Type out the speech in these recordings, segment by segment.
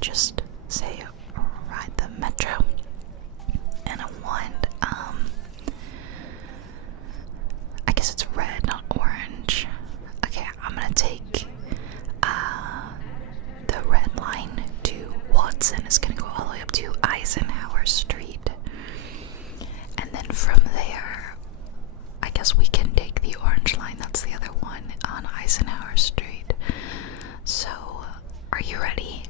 just say ride the metro. And I want, I guess it's red, not orange. Okay, I'm gonna take the red line to Watson. It's gonna go all the way up to Eisenhower Street. And then from there, I guess we can take the orange line. That's the other one on Eisenhower Street. So, are you ready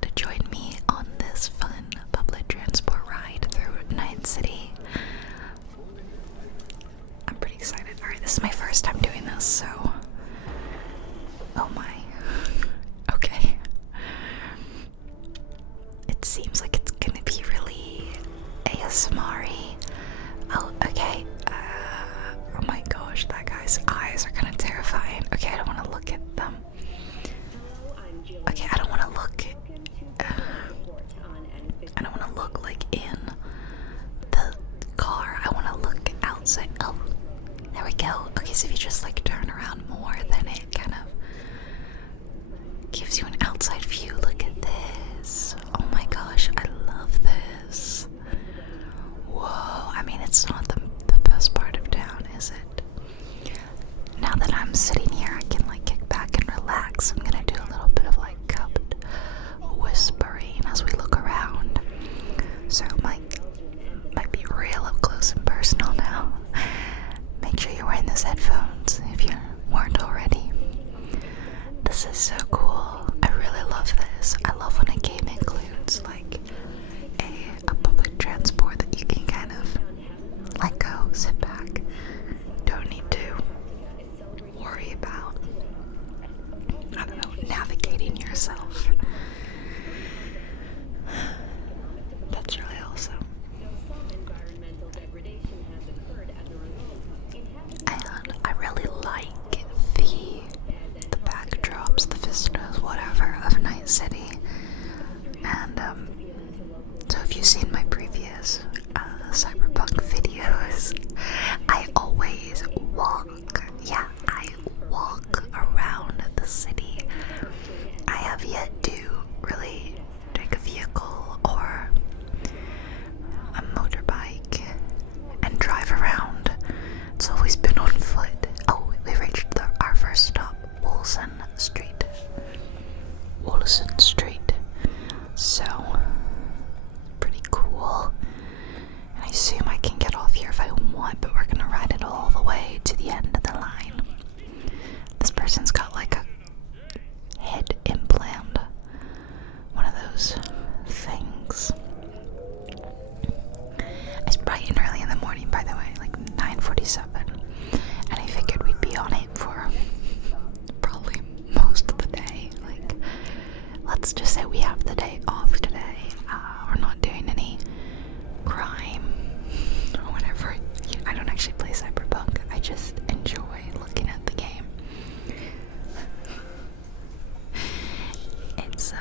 to join me on this fun public transport ride through Night City? I'm pretty excited. Alright, this is my first time doing this, so... Oh my. Okay. It seems like it's gonna be really ASMR-y. Oh, okay. Oh my gosh, that guy's eyes are kind of terrifying. Okay, I don't want to look at them. Okay, I don't want to look. I don't want to look like in the car. I want to look outside. Oh, there we go. Okay, so if you just like turn around more, then it kind of gives you an outside view. Look at this. Oh my gosh, I love this. Whoa, I mean, it's not the best part of town, is it? Now that I'm sitting here, I can like kick back and relax. I'm gonna do a little bit of like cupped whispering as we look around. So it might be real up close and personal now. Make sure you're wearing those headphones if you weren't already. This is so cool. I really love this. I love when a game includes like a public transport that you can kind of let go, sit back. Don't need to worry about, I don't know, navigating yourself. That's really awesome. And I really like the backdrops, the vistas, whatever, of Night City. And so if you've seen my previous Cyberpunk videos, I always walk. Yeah, I walk around the city. I have yet to really take a vehicle or a motorbike and drive around. It's always been on foot. Oh, we reached our first stop, Allison Street. Allison Street. So, pretty cool. And I assume I can get off here if I want, but we're gonna ride it all the way to the end of the line. This person's got like a head implant. One of those things. It's bright and early in the morning, by the way, like 9:47. And I figured we'd be on it for probably most of the day. Like, let's just say we have the day off today. We're not doing any crime or whatever. I don't actually play Cyberpunk. I just enjoy looking at the game. It's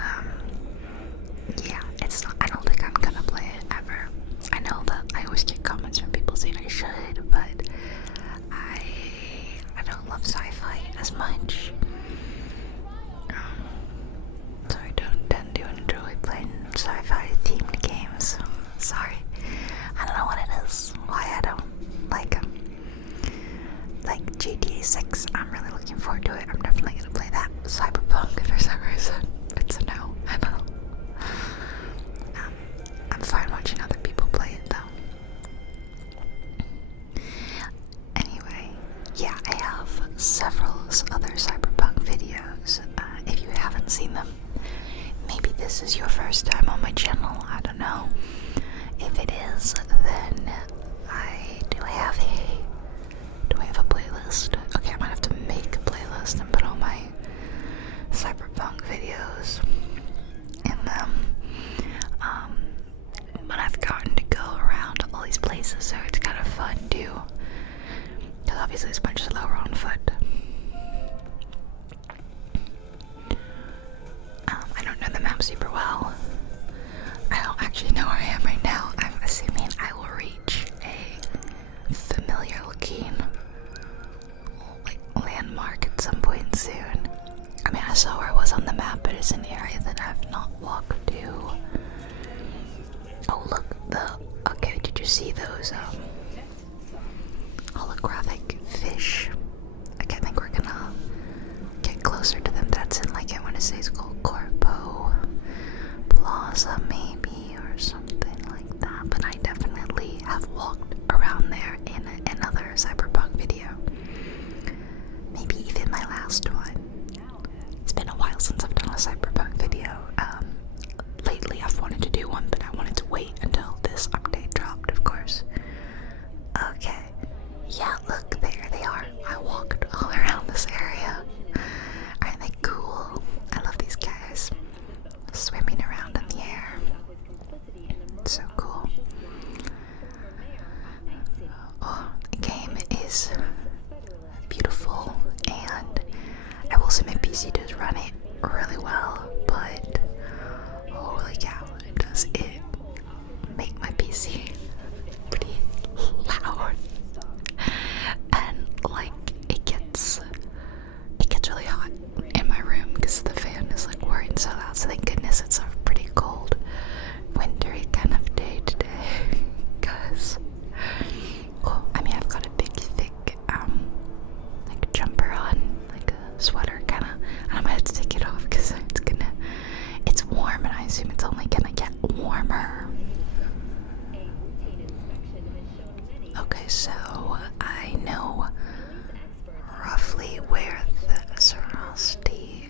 yeah, it's not, I don't think I'm gonna play it ever. I know that I always get comments from people saying I should, but I don't love sci-fi as much. So I don't tend to enjoy playing sci-fi themed games. Sorry. I don't know what it is, why I don't like them. Like GTA 6, I'm really looking forward to it. I'm definitely gonna play that. Cyberpunk, for some reason, it's a no. I know. I'm fine watching other people play it though. Anyway, yeah, I have several other Cyberpunk videos. If you haven't seen them, maybe this is your first time on my channel. I don't know. If it is, then do I have a playlist? Okay, I might have to make a playlist and put all my Cyberpunk videos in them. But I've gotten to go around all these places, so it's kind of fun too. Because obviously it's much slower on foot. I don't know the map super well. I don't actually know where I am right now. I'm assuming I will reach a familiar looking like landmark at some point soon. I mean, I saw where I was on the map, but it's an area that I've not walked do. Oh look, okay, did you see those holographic fish? Okay, I think we're gonna get closer to them. That's in, like, I want to say it's called Corpo Plaza maybe, or something like that, but I definitely have walked around there in another Cyberpunk video. Maybe even my last one. It's been a while since I've done a Cyberpunk video. Lately I've wanted to do one, but I wanted to wait until this update dropped, of course. Okay. Yeah, look, there they are. I walked all around this area. Aren't they cool? I love these guys. Swimming around in the air. So cool. Oh, the game is beautiful, and I will say my PC does run it really well, but holy cow, does it make my PC pretty loud. And like it gets really hot in my room because the fan is like whirring so loud. So thank goodness it's a pretty cold, wintry kind of day today. Cause I mean, I've got a big thick like jumper on, like a sweater kind of, and I might have to take it off because it's warm, and I assume it's only gonna get warmer. Okay, so I know roughly where the Serosty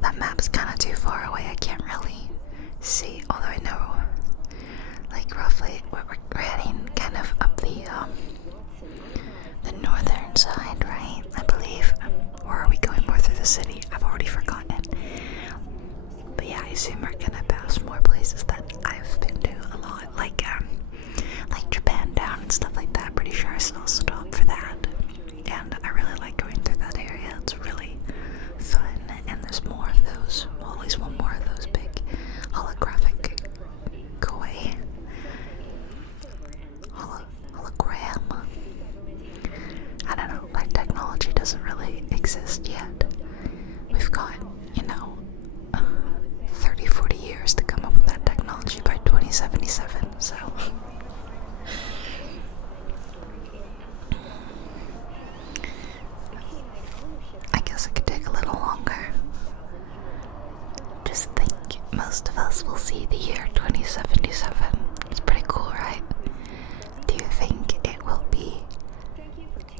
that map's kind of too far away. I can't really see, although I know like roughly we're heading kind of up the northern side, right? I believe. Or are we going more through the city? I've already forgotten. But yeah, I assume we're gonna pass more places that I've been to a lot, like Japan Town and stuff like that. Pretty sure I'll stop for that. And I really like going through that area. It's really fun. And there's more of those. Well, at least one more of those big holographic koi. Hologram. I don't know. Like, technology doesn't really exist yet. We've got, 30, 40 years to come up with that technology by 2077, so. I guess it could take a little longer. Just think, most of us will see the year 2077. It's pretty cool, right? Do you think it will be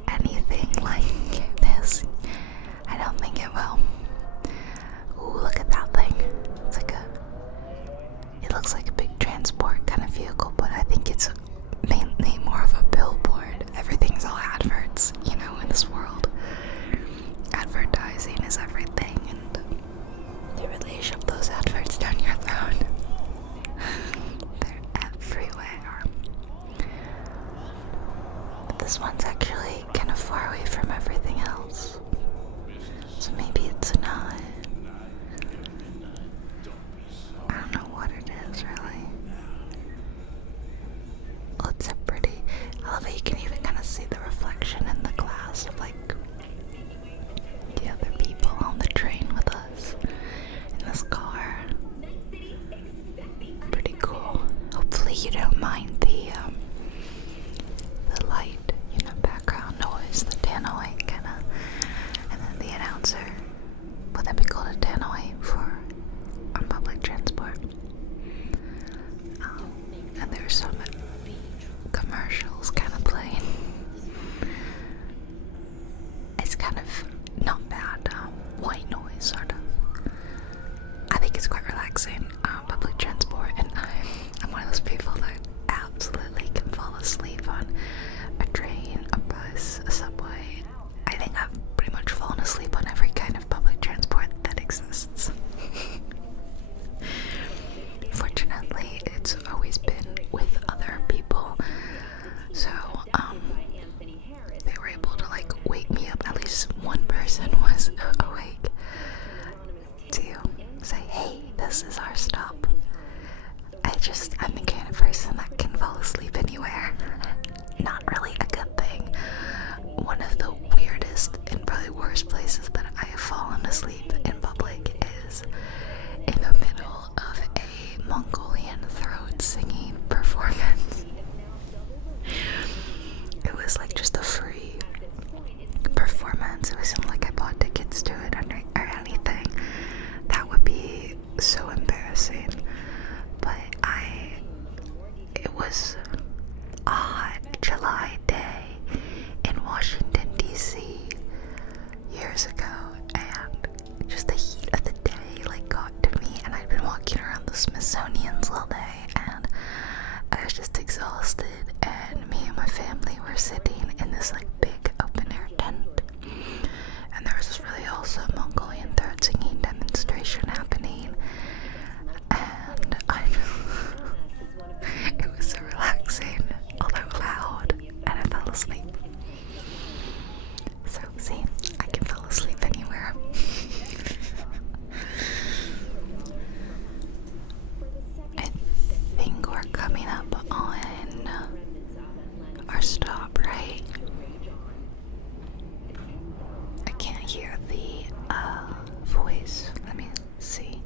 anything like this? I don't think it will. Ooh, look at that thing. It looks like a big transport kind of vehicle, but I think it's mainly more of a billboard. Everything's all adverts, in this world. Advertising is everything, and they really shove those adverts down your throat. They're everywhere. But this one's actually kind of far away from everything else. So maybe it's not. I don't know what it is, really. Oh, it's so pretty. I love how you can even kind of see the reflection in the glass of, like, the other people on the train with us in this car. Pretty cool. Hopefully you don't mind the light, background noise, the tannoy kind of, and then the announcer. Would that be called a tannoy on public transport? And there's some commercials kind of playing. It's kind of not bad, white noise sort of. I think it's quite relaxing, public transport, and I'm one of those people that absolutely can fall asleep on a train, a bus, a subway. I think I've pretty much fallen asleep on every kind of public transport that exists. Fortunately, it's always been with other people, so they were able to wake me up. At least one person was awake to say, hey, this is our stop. I'm the kind of person that can fall asleep anywhere. Not really a good thing. One of the weirdest and probably worst places that I to sleep in public is in the middle of a Mongolian throat singing performance. It was like just a free performance. It wasn't like I bought tickets to it or anything. That would be so embarrassing. But it was a hot July day in Washington, D.C. years ago, and just the heat of the day like got to me, and I'd been walking around the Smithsonian's all day, and I was just exhausted, and me and my family were sitting in this like big open air tent, and there was this really awesome Mongolian throat singing demonstration happening, and it was so relaxing, although loud, and I fell asleep. So see, I can fall asleep anywhere. I think we're coming up on our stop, right? I can't hear the voice. Let me see.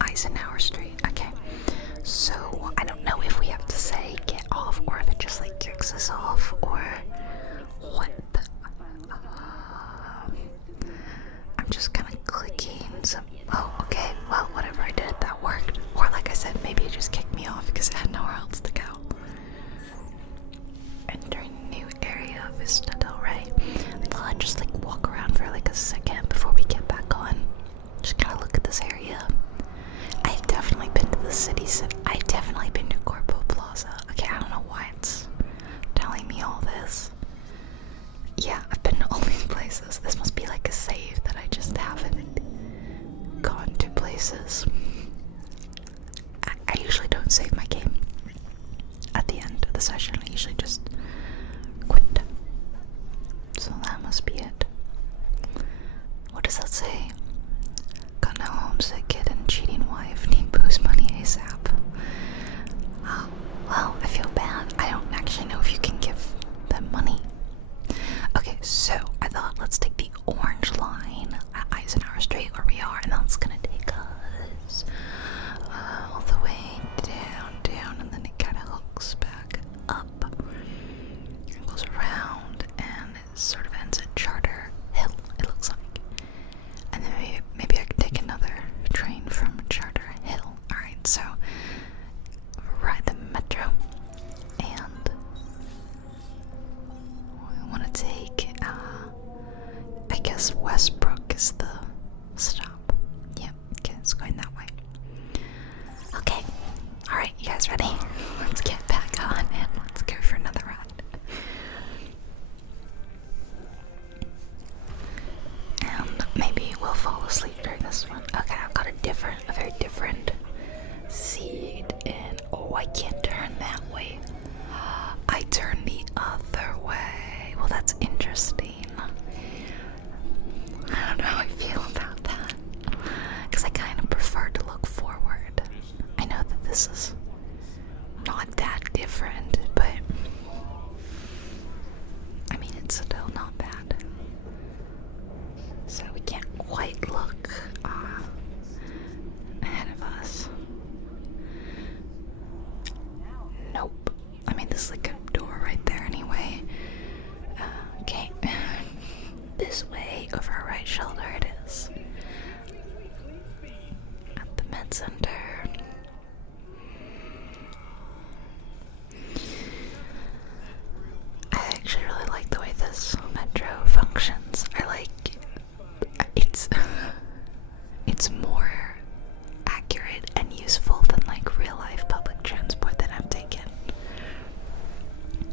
Eisenhower Street. Okay. So I don't know if we have to say get off or if it just like kicks us off or what. I'm just kind of clicking some. Oh, okay. Well, whatever I did, that worked. Or like I said, maybe it just kicked me off because I had nowhere else to go. Entering new area of Vista Del Rey. I thought I'd just like walk around for like a second before we get back on. Just kind of look at this area. I've definitely been to the city. I've definitely been to Corpo Plaza. Okay, I don't know why it's telling me all this. Yeah, I've been to all these places. This must be like a save that I just haven't gone to places. I usually don't save my game at the end of the session. I usually just quit. So that must be it. What does that say? Got no homesick kid and cheating wife. Need booze money ASAP. Oh, well, I feel bad. I don't actually know if you can give them money. Okay, so I thought let's take the orange line at Eisenhower Street where we are, and that's gonna take us all the way down, and then it kind of hooks back up. It goes around, and it sort of ends at Charter Hill, it looks like. And then maybe I can take another train from Charter Hill. Alright, so ride the metro, and I want to take, I guess Westbrook is the stop. Yep, okay, it's going that way. Okay, alright, you guys ready? Let's get back on and let's go for another ride. And maybe we'll fall asleep during this one. Okay, I've got a very different seat, and oh, I can't turn that way. I turn the other way. Well, that's interesting. I don't know how I feel about that, because I kind of prefer to look forward. I know that this is not that different, but I mean, it's still not bad. So we can't quite look ahead of us. Nope. I mean, there's like a door right there anyway. Okay. This way, over our right shoulder it is. At the Med Center. I actually really like the way this metro functions. I like it's more accurate and useful than like real life public transport that I've taken.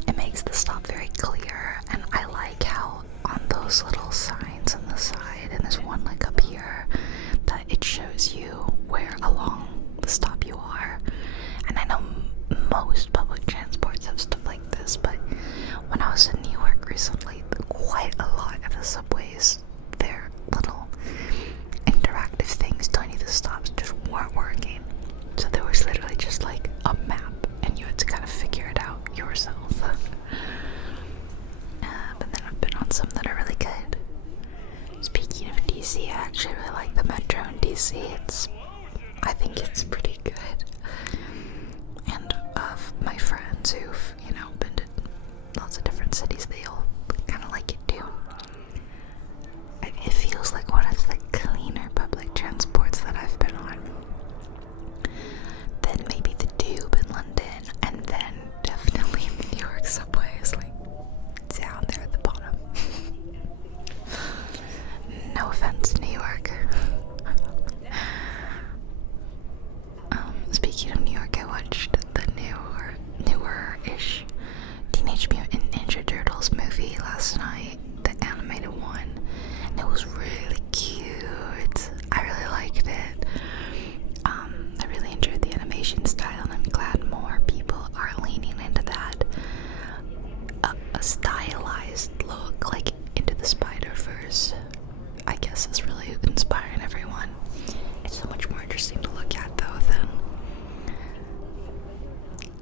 It makes the stop very clear, and I like how on those little signs on the side, and there's one like up here, that it shows you where along the stop you are. And I know most public transports have stuff like this, but when I was in New York recently, quite a lot of the subways, their little interactive things telling you the stops just weren't working. So there was literally just like a map, and you had to kind of figure it out yourself. But then I've been on some that are really good. actually really like the metro in DC. I think it's pretty good. And of my friends who've, been to lots of different cities, they all kind of like it too. It feels like one of the cleaner public transports that I've been on. Then maybe the tube in London, and then definitely the New York subway is like down there at the bottom. No offense, New York. Speaking of New York, I watched the newer-ish Teenage Mutant Ninja Turtles movie last night, the animated one, and it was really cute. I really liked it. I really enjoyed the animation style, and I'm glad more people are leaning into that a stylized look, like into the Spider-Verse. I guess is really inspiring everyone. It's so much more interesting to look at though than,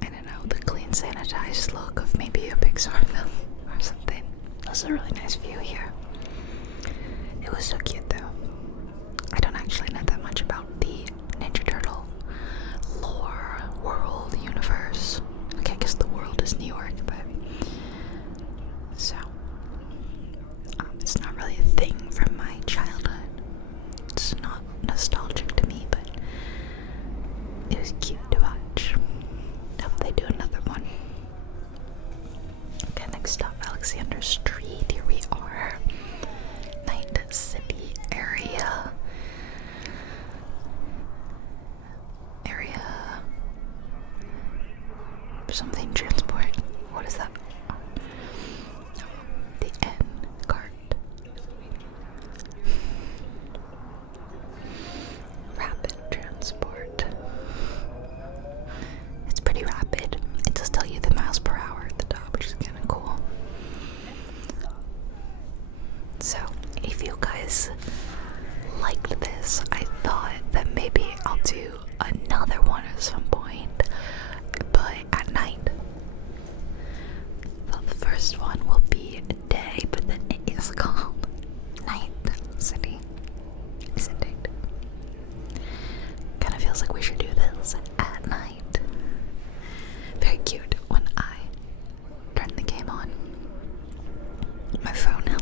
I don't know, the clean sanitized look of maybe a Pixar film or something. That's a really nice view here. It was so cute though. I don't actually know that much about the Ninja Turtle lore, world, universe. Okay, I guess the world is New York, but so it's not really a thing from my childhood. It's not nostalgic to me, but it was cute to watch. Hope they do another one. Okay, next up, Alexander Street. Here we are. Night City area. Something transport. What is that? The N cart. Rapid transport. It's pretty rapid. It does tell you the miles per hour at the top, which is kind of cool. So, if you guys liked this, I thought that maybe I'll do another one at some point, but at night. Well, the first one will be a day, but then it is called Night City. Isn't it? Kind of feels like we should do this at night. Very cute. When I turned the game on, my phone had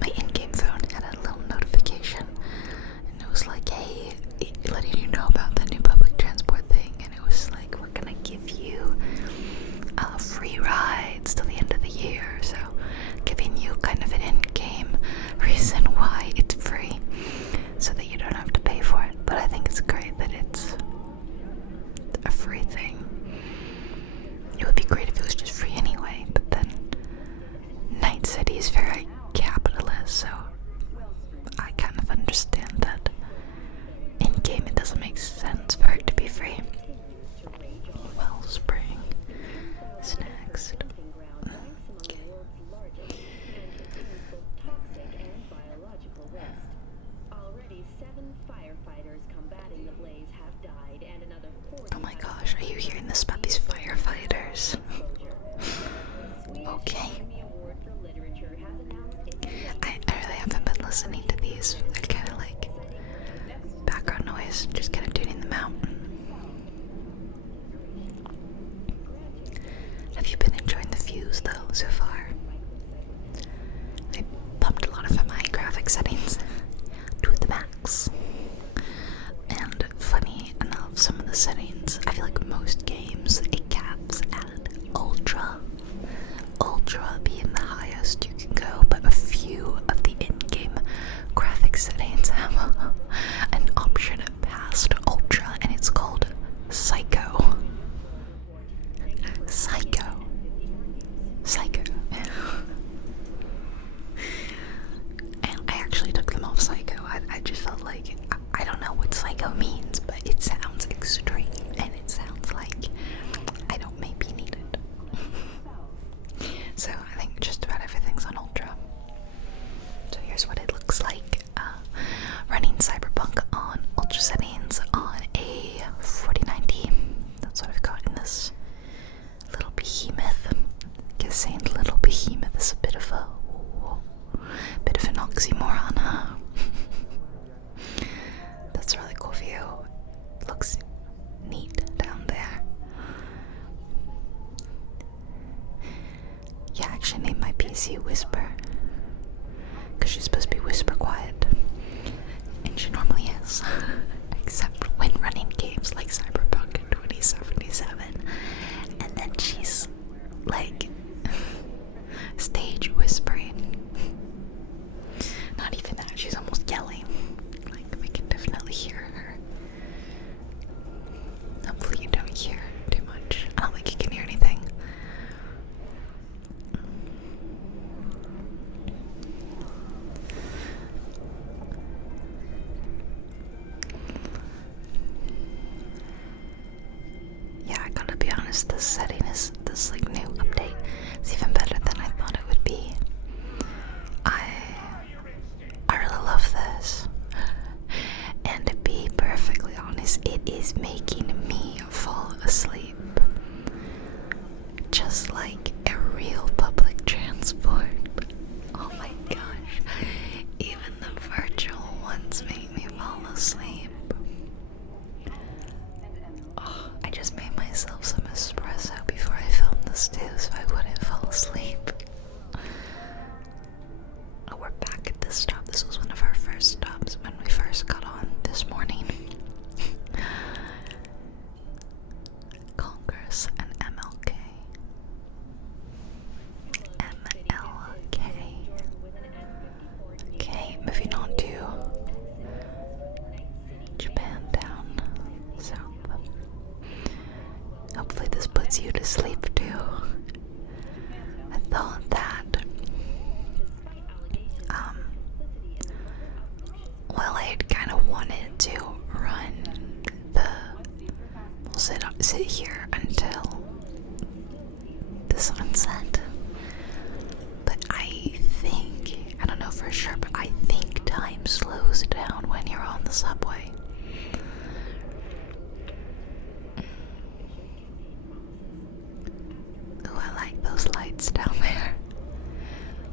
my in-game phone had a little notification, and it was like, hey, letting you know about the new public transport thing, and it was like, we're gonna give you free rides till the end of the year, so giving you kind of an in-game reason why it's free, so that you don't have to pay for it. But I think it's great that it's a free thing. It would be great if it was just free anyway, but then Night City is very capitalist, so I kind of understand that in game it doesn't make sense for it to be free. Wellspring is next. Okay. Oh my gosh, are you hearing this about these firefighters? Okay. I really haven't been listening to these. They're kind of like background noise, just kind of tuning them out. Have you been enjoying the views though so far? I pumped a lot of my graphic settings to the max. And funny enough, some of the settings, I feel like most games, it caps at ultra. Ultra being the highest you can go, but a few of the in-game graphic settings have an option past ultra, and it's called Psycho. Psycho. And I actually took them off Psycho. I just felt like, I don't know what Psycho means, but it sounds extreme. honest, this setting is this like new update. It's even better than I thought it would be. I really love this. And to be perfectly honest, it is making me fall asleep. Just like a real public transport. Oh my gosh. Even the virtual ones make me fall asleep. Oh, I just made myself some espresso before I filmed this too, so I wouldn't fall asleep. Oh, we're back at this stop. This was one of our first stops when we first got on this morning. Congress and MLK. MLK. Okay, moving on to Japantown South. Hopefully this puts you to sleep too. I thought that well, I had kind of wanted to run we'll sit here until the sunset. But I think, I don't know for sure, but I think time slows down when you're on the subway. Ooh, I like those lights down there.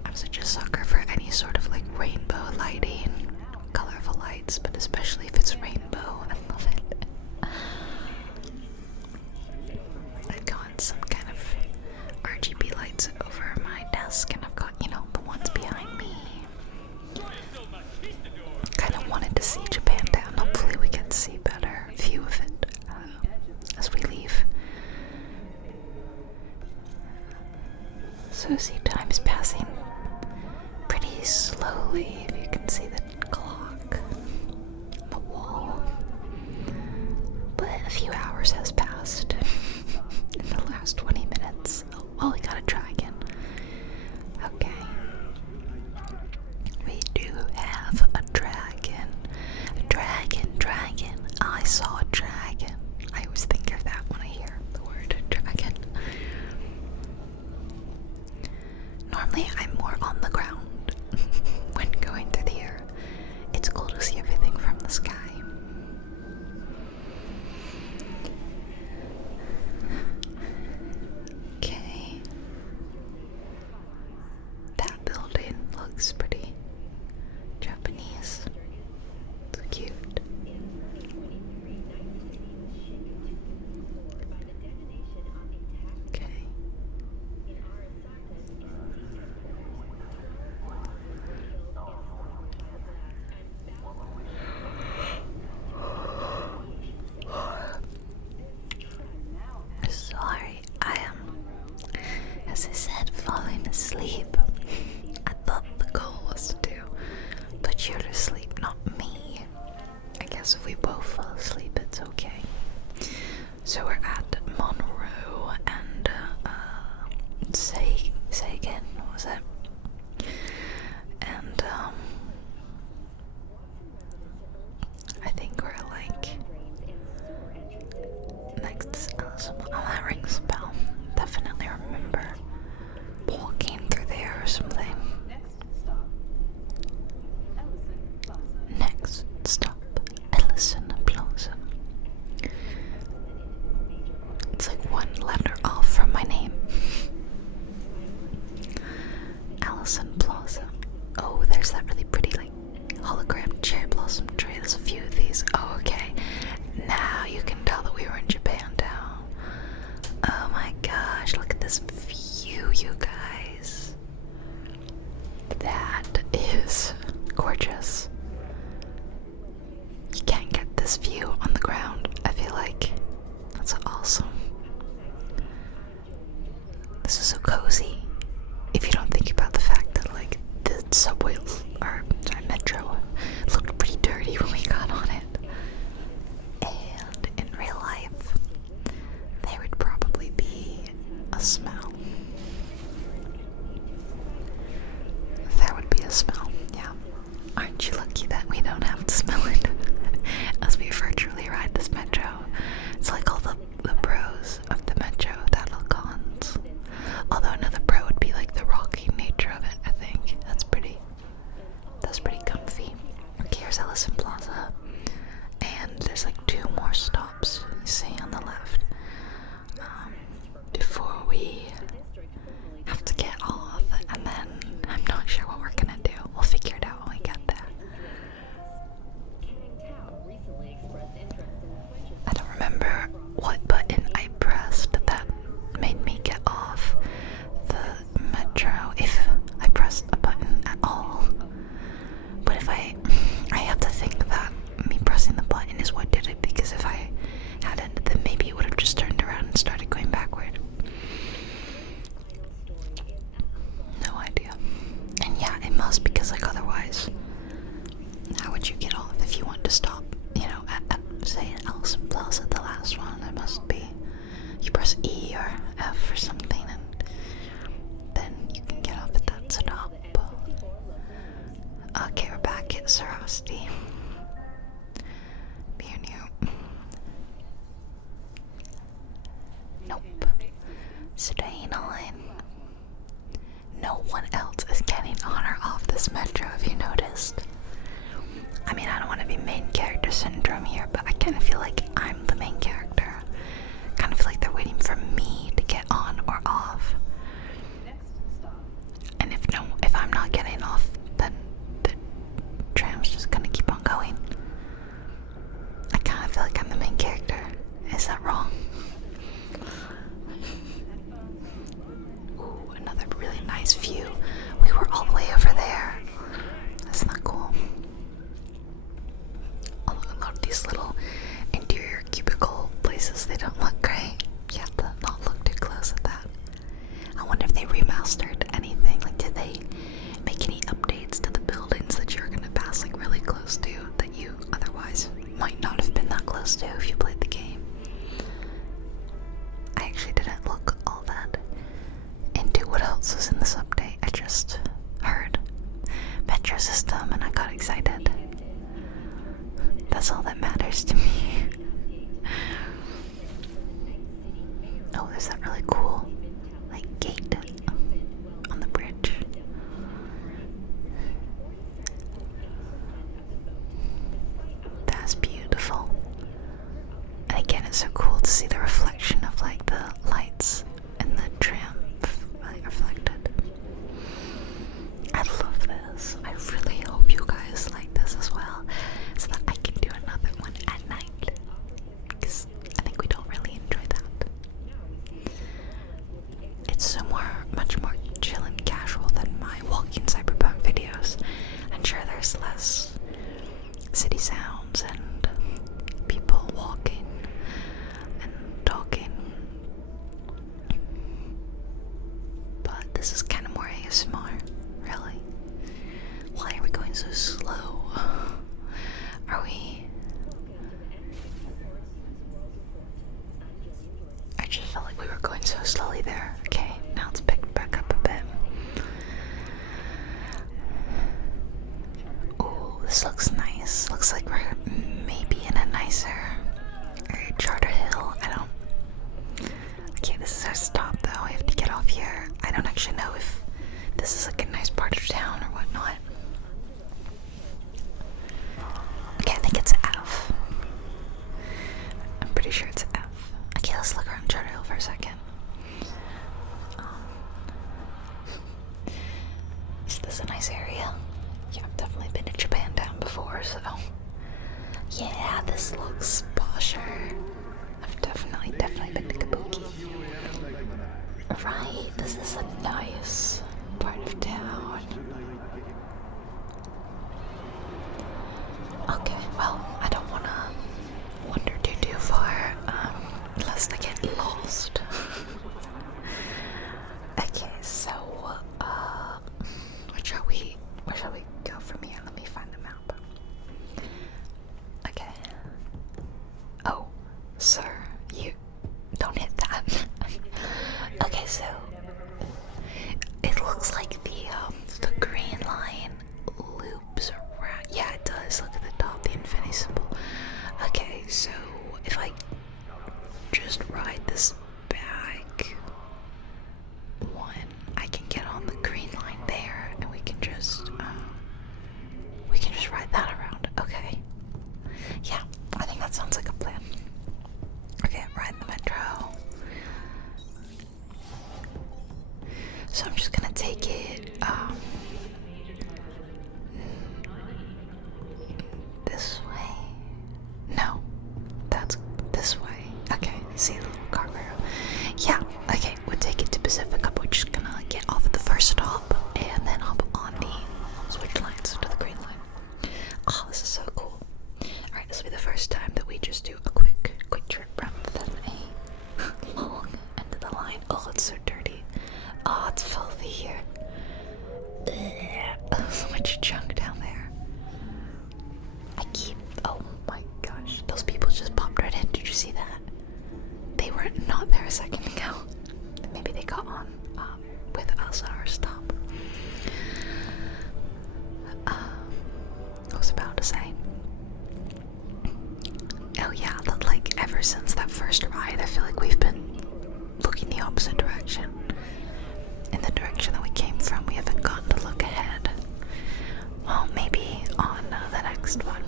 I'm such a sucker for any sort of like rainbow lighting, colorful lights, but especially if it's rainbow, I love it. I've got some kind of RGB lights over my desk, and I've got, you know, the ones behind me. Kind of wanted to see Japantown. Hopefully we get to see a better view of it as we leave. So see time's passing pretty slowly, if you can see the clock on the wall. But a few hours has passed in the last 20 minutes. Oh, we got a dragon. Okay. We do have a dragon. A dragon. I saw a dragon. I always think of that when I hear the word dragon. Normally I'm more on the ground when going through the air. It's cool to see everything from the sky. Okay. That building looks pretty Japanese. It's cute. Okay. Sorry, I am, as I said, falling asleep. I thought the goal was to put you to sleep, not me. I guess if we both fall asleep, it's okay. So we're at Monroe and Sagan, was it? And I think we're like next. That rings a bell. Definitely remember walking through there or something. Next stop, Allison Plaza. It's like one letter off from my name. Allison Plaza. Oh, there's that really pretty like hologram cherry blossom tree. There's a few of these. Oh, okay. Now you can tell that we were in Japantown. Oh my gosh, look at this view, you guys. That is gorgeous. You can't get this view on the ground. I feel like that's awesome. This is so cozy. If you don't think about the fact that like the subway or metro looked pretty dirty when we got on it. And in real life, there would probably be a smell. There would be a smell, yeah. Aren't you lucky that we don't have to smell it as we virtually ride this metro? It's like all the pros of the metro Sarasti. Bienvenue. Nope. Staying on. No one else is getting on or off this metro, have you noticed? I mean, I don't want to be main character syndrome here, but I kind of feel like I'm the main character. Kind of feel like they're waiting for me to get on or off. And if I'm not getting off, then the tram's just gonna keep on going. I kind of feel like I'm the main character. Is that wrong? Ooh, another really nice view. We were all the way over there. That's not cool. I love these little interior cubicle places. They don't look great. You have to not look too close at that. I wonder if they remastered anything. Like, did they make any updates to the buildings that you're gonna pass like really close to that you otherwise might not have been that close to if you played the game? I actually didn't look all that into what else was in this update. I just heard metro system and I got excited. That's all that matters to me. Oh, there's that really cool like gate on the bridge. That's beautiful. And again, it's so cool to see the reflection of like the lights and the tram like reflected. I love this. I really hope you guys like this as well, so that I can do another one at night, because I think we don't really enjoy that. It's so much more chill and casual than my walking Cyberpunk videos. I'm sure there's less city sounds and people walking and talking, but this is kind of more ASMR, really. Why are we going so slow? Are we? I just felt like we were going so slowly there. Okay, now it's picked back up a bit. Ooh, this looks nice. Looks like we're maybe in a nicer Charter Hill. Okay, this is our stop though. I have to get off here. I don't actually know if this is like a nice part of town or whatnot. Okay, I think it's F. I'm pretty sure it's F. Okay, let's look around Charter Hill for a second. Is this a nice area? Yeah, I've definitely been to Japantown before, so yeah, this looks posher. I've definitely been to Kabuki. Right, this is a nice part of town. Okay, well, I don't want to wander too far, lest I get lost. Okay, so, where shall we go from here? Let me find a map. Okay. Oh, sir, you don't hit that. Okay, so it looks like the green line ever since that first ride, I feel like we've been looking the opposite direction. In the direction that we came from, we haven't gotten to look ahead. Well, maybe on the next one.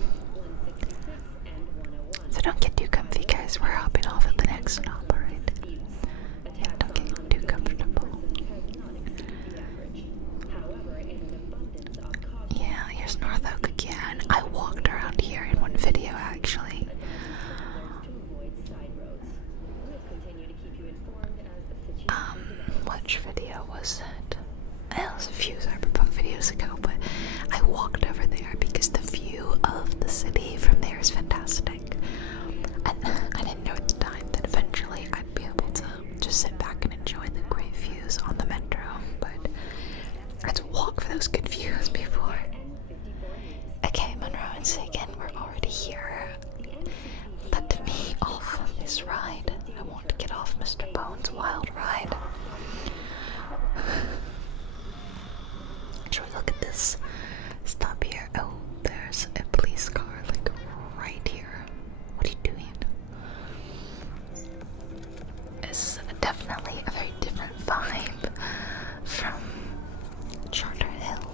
So don't get too comfy, guys. We're hopping off at the next stop, alright? Yeah, don't get too comfortable. Yeah, here's North Oak again. I walked around here in one video, actually. Which video was it? It was a few Cyberpunk videos ago, but I walked over there because the view of the city from there is fantastic. And I didn't know at the time that eventually I'd be able to just sit back and enjoy the great views on the metro, but I had to walk for those good views before. Okay, Monroe and Sagan, we're already here. Let me off on this ride. I want to get off Mr. Bones' wild ride. Should we look at this? Stop here. Oh, there's a police car, like right here. What are you doing? This is definitely a very different vibe from Charter Hill.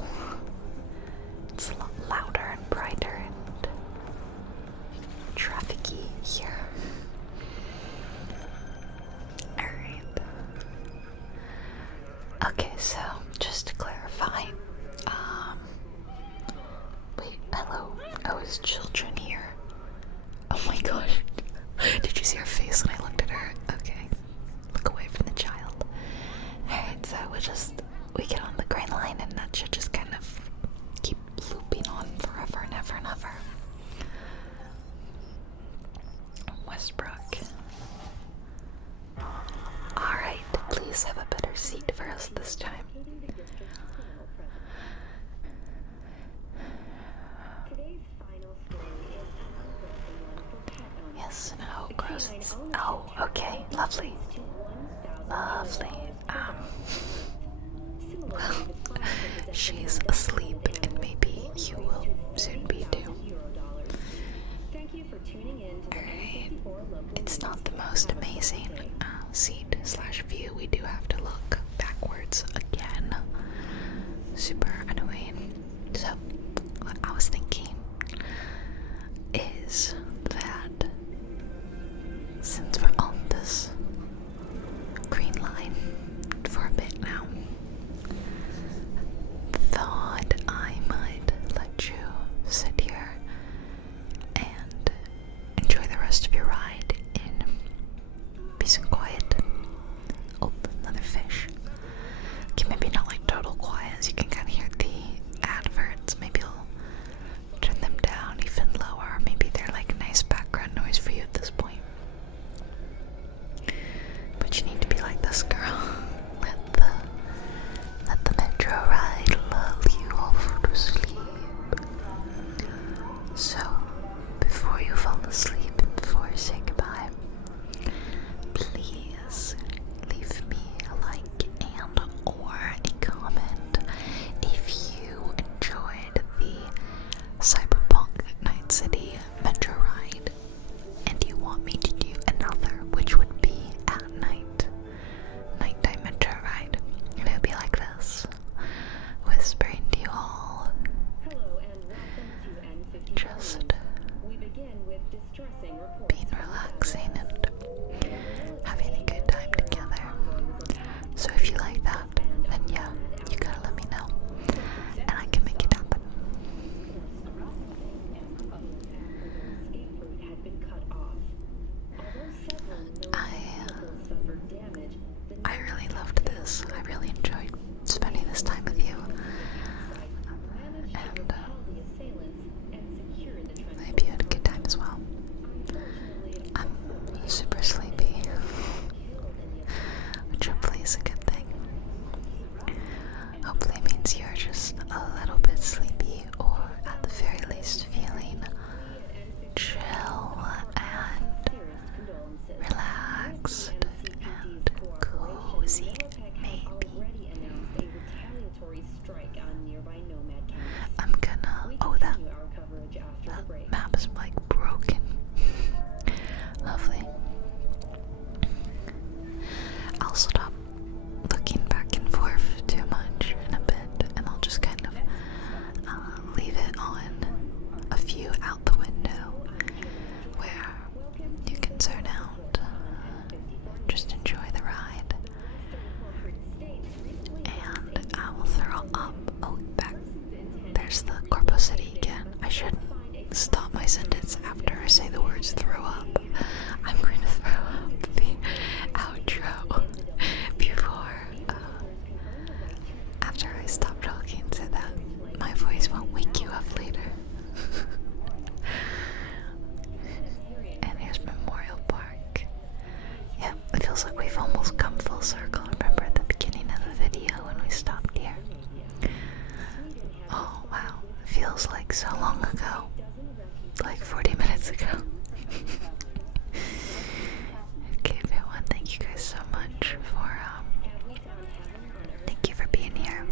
It's a lot louder and brighter and trafficy here. Alright. Okay, so just to clarify, wait, hello. Oh, is children here? Oh my gosh. Did you see her face when I looked at her? Okay. Look away from the child. Alright, so we get on the green line and that should just kind of keep looping on forever and ever and ever. Westbrook. Alright, please have a better seat for us this time. Yes, no, gross. Oh, okay, lovely. Lovely. Well, she's asleep and maybe you will soon be too. Alright, it's not the most amazing seat/view. We do have to look backwards again. Super annoying. So, what I was thinking is that since we're on this green line for a bit now, thought I shouldn't stop my sentence after I say the words throw up. I'm going to throw up the outro before, after I stop talking so that my voice won't wake you up later. And here's Memorial Park. Yep, it feels like we've almost come full circle. Remember at the beginning of the video when we stopped here? Oh wow, it feels like so long ago. Like 40 minutes ago. Okay, everyone, thank you guys so much for, thank you for being here.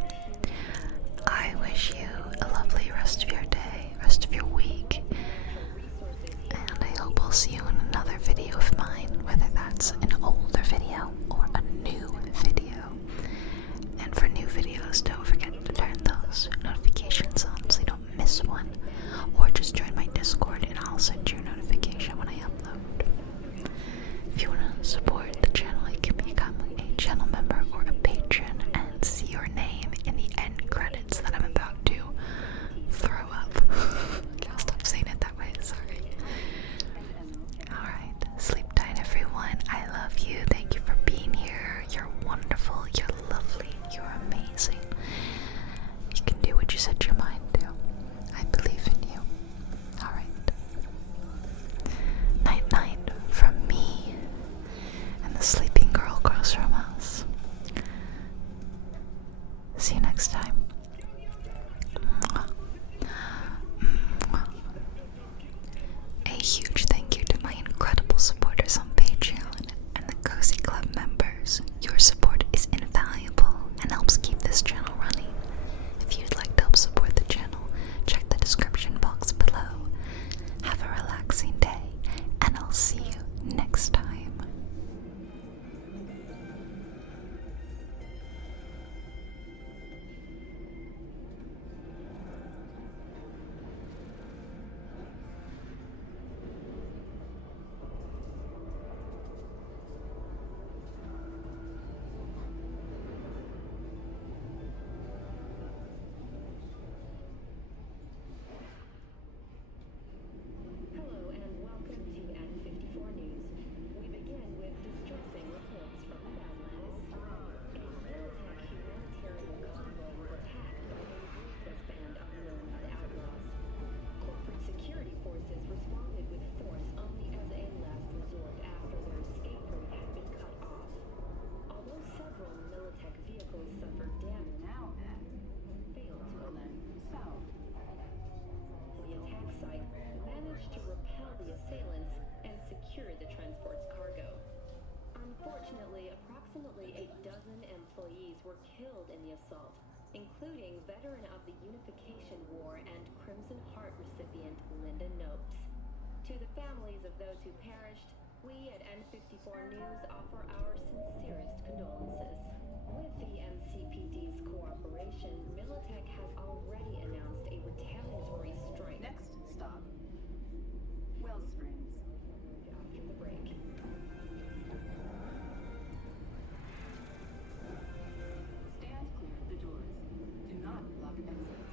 I wish you a lovely rest of your day, rest of your week, and I hope I'll see you in another video of mine, whether that's an older video or a new video. And for new videos, don't forget to turn those notifications on so you don't miss one, or just join my Discord and I'll send you a notification when I upload. If you want to support the channel, you can become a channel member or a patron and see your name in the end credits that I'm about to throw up. I'll stop saying it that way, sorry. Alright, sleep tight everyone. I love you. Thank you for being here. You're wonderful. You're lovely. You're amazing. You can do what you set your mind to. I believe in you. Alright. Night night from me and the sleeping girl across from us. See you next time. Mwah. Mwah. A huge thank you to my incredible supporters on Patreon and the Cozy Club members. Your support is invaluable and helps keep this channel running. If you'd like to help support the channel, check the description box below. Have a relaxing day, and I'll see you next time. Hello and welcome to N54 News. We begin with distressing reports from Badlands. A Militech humanitarian convoy was attacked by a ruthless band of known outlaws. Corporate security forces responded with force only as a last resort after their escape route had been cut off. Although several Militech vehicles suffered damage, failed to alert. The attack site managed to repel the assailants and secure the transport's cargo. Unfortunately, approximately a dozen employees were killed in the assault, including veteran of the Unification War and Crimson Heart recipient Linda Nopes. To the families of those who perished, we at N54 News offer our sincerest condolences. With the NCPD's cooperation, Militech has already announced a retaliatory strike. Next stop, Wellsprings. After the break. Stand clear of the doors. Do not block exits.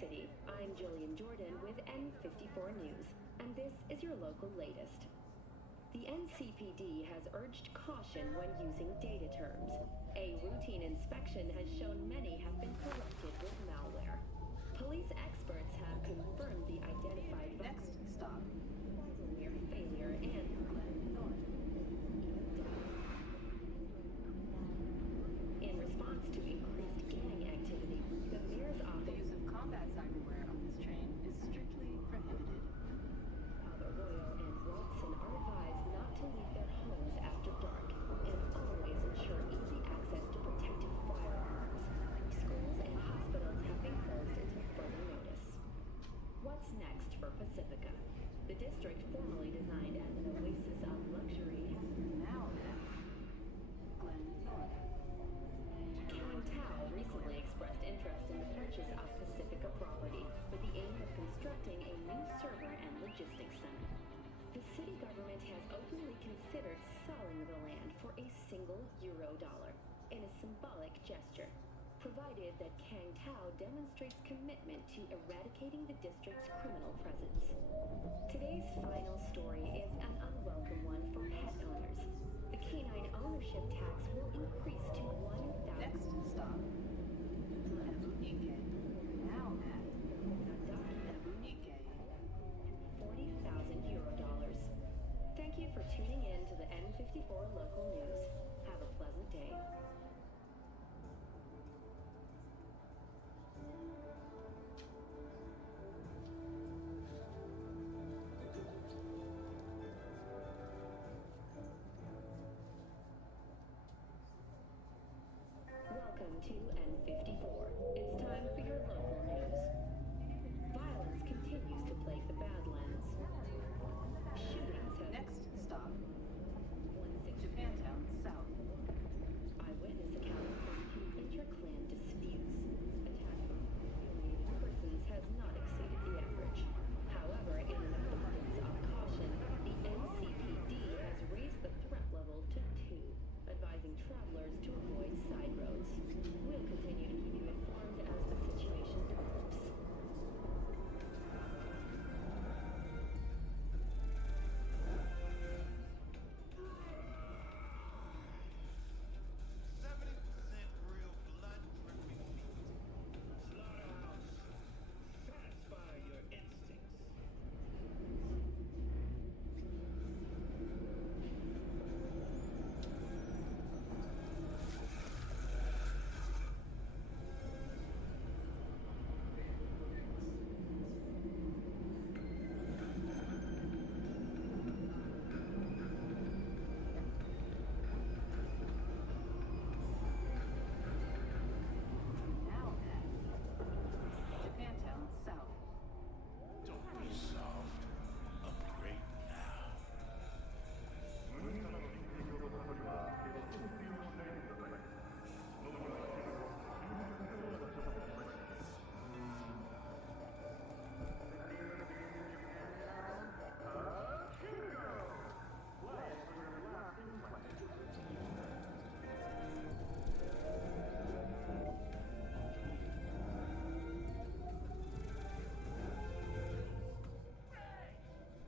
City. I'm Jillian Jordan with N54 News, and this is your local latest. The NCPD has urged caution when using data terms. A routine inspection has shown many have been corrupted with malware. Police experts have confirmed the identified Next stop, firmware failure and Glen North. district formerly designed as an oasis of luxury. Now then, Glen North. Kang Tao recently expressed interest in the purchase of Pacifica property with the aim of constructing a new server and logistics center. The city government has openly considered selling the land for a single euro-dollar in a symbolic gesture, provided that Kang Tao demonstrates commitment to eradicating the district's criminal presence. Today's final story is an unwelcome one for pet owners. The canine ownership tax will increase to 1,000. Next stop, Ebunike. Now at Ebunike. 40,000 euro-dollars. Thank you for tuning in to the N54 local news. Have a pleasant day. Welcome to N54. It's time for your local news. Violence continues to plague the Badlands. Shootings have... Next stop, 16 Japantown South. eyewitness accounts point to inter-clan disputes. Attack by affiliated persons has not exceeded the average. However, in an abundance of caution, the NCPD has raised the threat level to 2, advising travelers to avoid side roads. We'll continue to keep you informed as the situation develops. Satisfy your instincts. Now at Japantown South. Don't be soft. Upgrade now.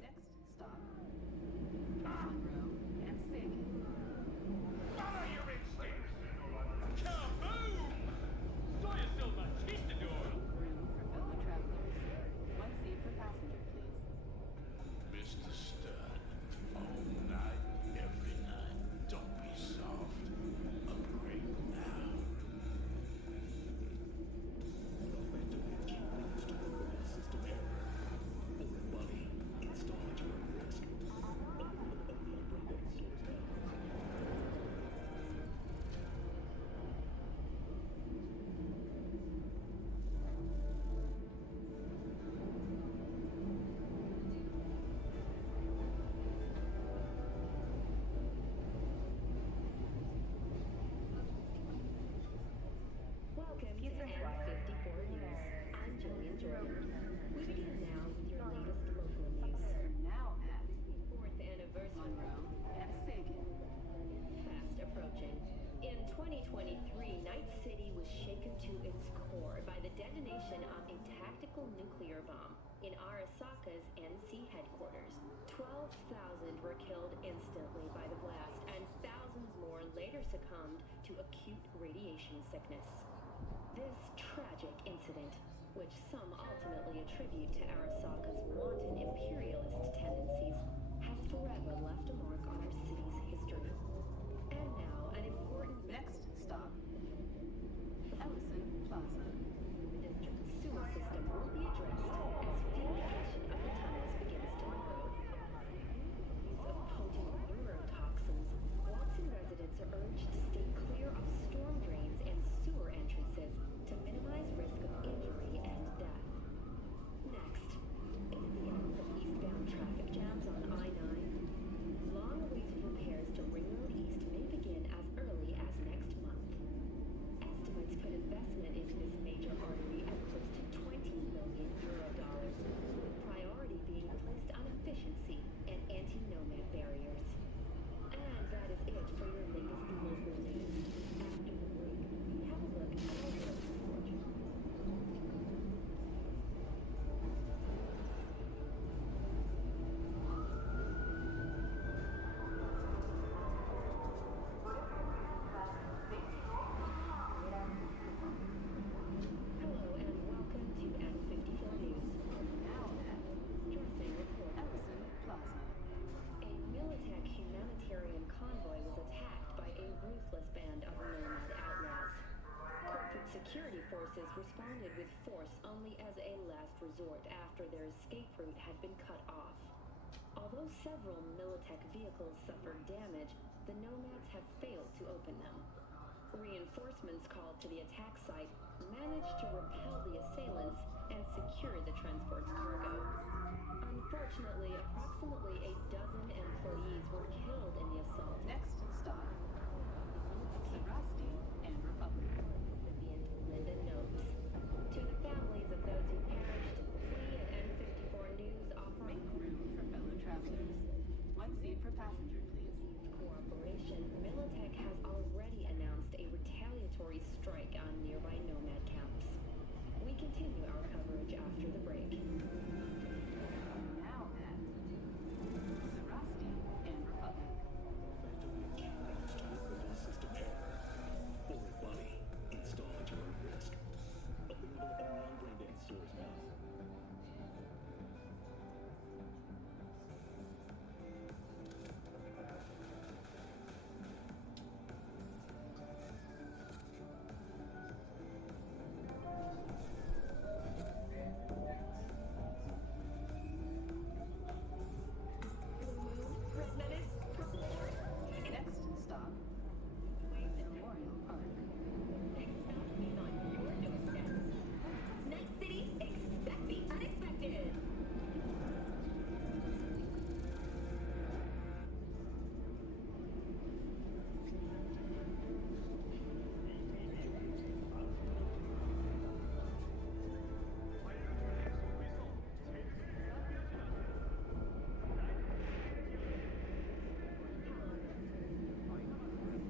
Next stop, Monroe and Sagan. Follow your instincts. Kaboom! Saw yourself a conquistador. Room for fellow travelers. 1 seat per passenger, please. Mr. Stud, all night, every night. Don't be soft. Upgrade now. System error. Buddy, install it to risk. Welcome to N54 News. I'm Jillian Jordan. We begin now with your latest local news. Now at 4th anniversary Monroe and Sagan. fast approaching. In 2023, Night City was shaken to its core by the detonation of a tactical nuclear bomb in Arasaka's NC headquarters. 12,000 were killed instantly by the blast, and thousands more later succumbed to acute radiation sickness. This tragic incident, which some ultimately attribute to Arasaka's wanton imperialist tendencies, has forever left a mark on our city's history. And now, an important Next stop, Allison Plaza. The district's sewer system will be addressed as fumigation of the tunnels begins tomorrow. Use of potent neurotoxins, Watson residents are urged to stay clear of storm drains and sewer entrances to minimize risk of injury and death. Next, is at the end of eastbound traffic ruthless band of nomad outlaws. Corporate security forces responded with force only as a last resort after their escape route had been cut off. Although several Militech vehicles suffered damage, the nomads have failed to open them. Reinforcements called to the attack site managed to repel the assailants and secure the transport's cargo. Unfortunately, approximately a dozen employees were killed in the assault. Next stop, Cyberpunk and Republic. Recipient Linda Nopes. To the families of those who perished, we at N54 News offer Make room for fellow travelers. One seat per passenger, please. cooperation. Militech has already announced a retaliatory strike on nearby nomad camps. We continue our coverage after the break. Now at Cyberpunk and Republic. Challenge to witness system error or a buddy installed at your own risk. Available only on branded stores now. Red Menace, Purple Horse. Next stop, Memorial Park. Next stop is on your doorstep. Night City, expect the unexpected.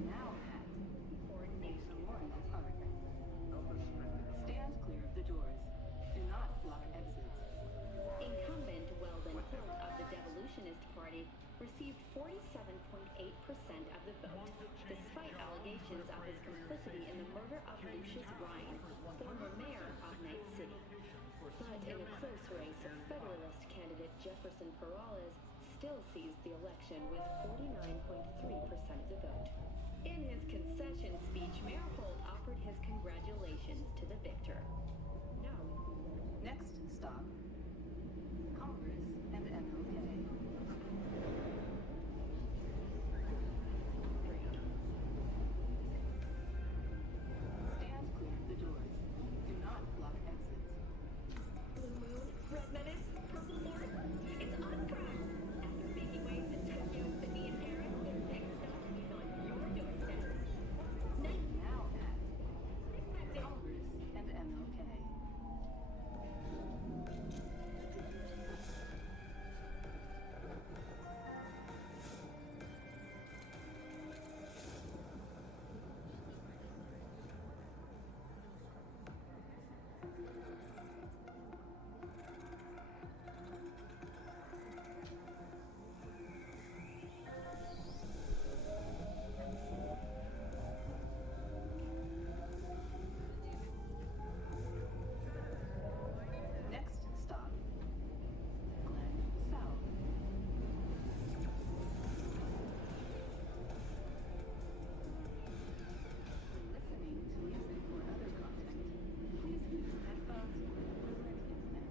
Now at Memorial Park. Stand clear of the doors. Do not block exits. Incumbent Weldon Holt of the Devolutionist Party received 47.8% of the vote, despite allegations of his complicity in the murder of Lucius Ryan, former mayor of Night City. But in a close race, Federalist candidate Jefferson Peralez still seized the election with 49.3% of the vote. In his concession speech, Mayor Holt offered his congratulations to the victor. No. Next stop, Congress and MLK. Stand clear of the doors. Do not block exits. Blue Moon, Red Menace, Purple Horse. It's Ozcraft. After making waves in Tokyo, Sydney, and Paris, their next stop is on your doorstep. Night Now at Unexpected. Congress and MLK. Next stop, Glen South. When listening to music or other content, please use headphones or equivalent implant.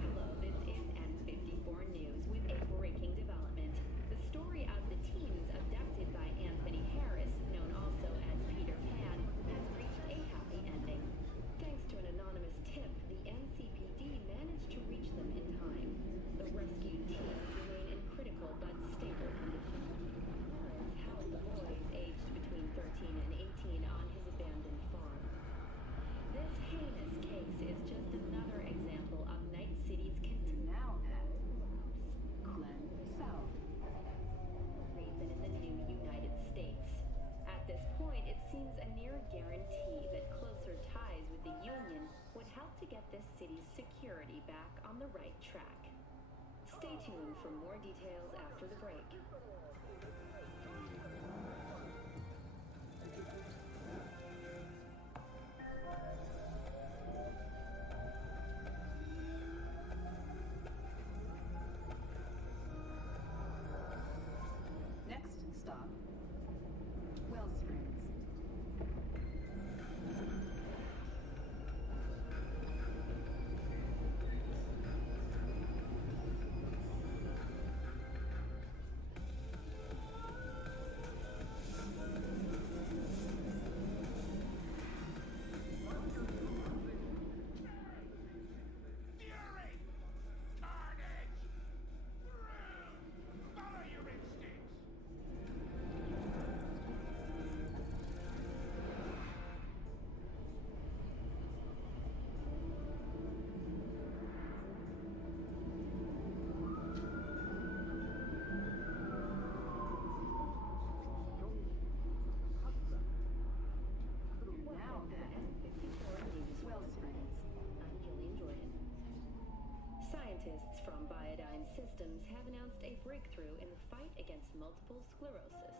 Hello, this is N54 News with a breaking development. The story of the teens abducted by Anthony Harris, known also as Peter Pan, has reached a happy ending. Thanks to an anonymous tip, the NCPD managed to reach them in time. The rescued teens remain in critical but stable condition. Harris held the boys aged between 13 and 18 on his abandoned farm. This heinous case is just another example of Night City's Now at Glen South. reason in the new United States. At this point, it seems a near guarantee that closer ties with the Union would help to get this city's security back on the right track. Stay tuned for more details after the break. Next stop, Wellsprings. Fury! Carnage! Follow your instincts! You're now at 54 News. Wellsprings. I'm Gillian Jordan. Scientists from Biodyne Systems have announced a breakthrough in the fight against multiple sclerosis.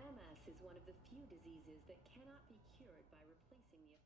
MS is one of the few diseases that cannot be cured by replacing the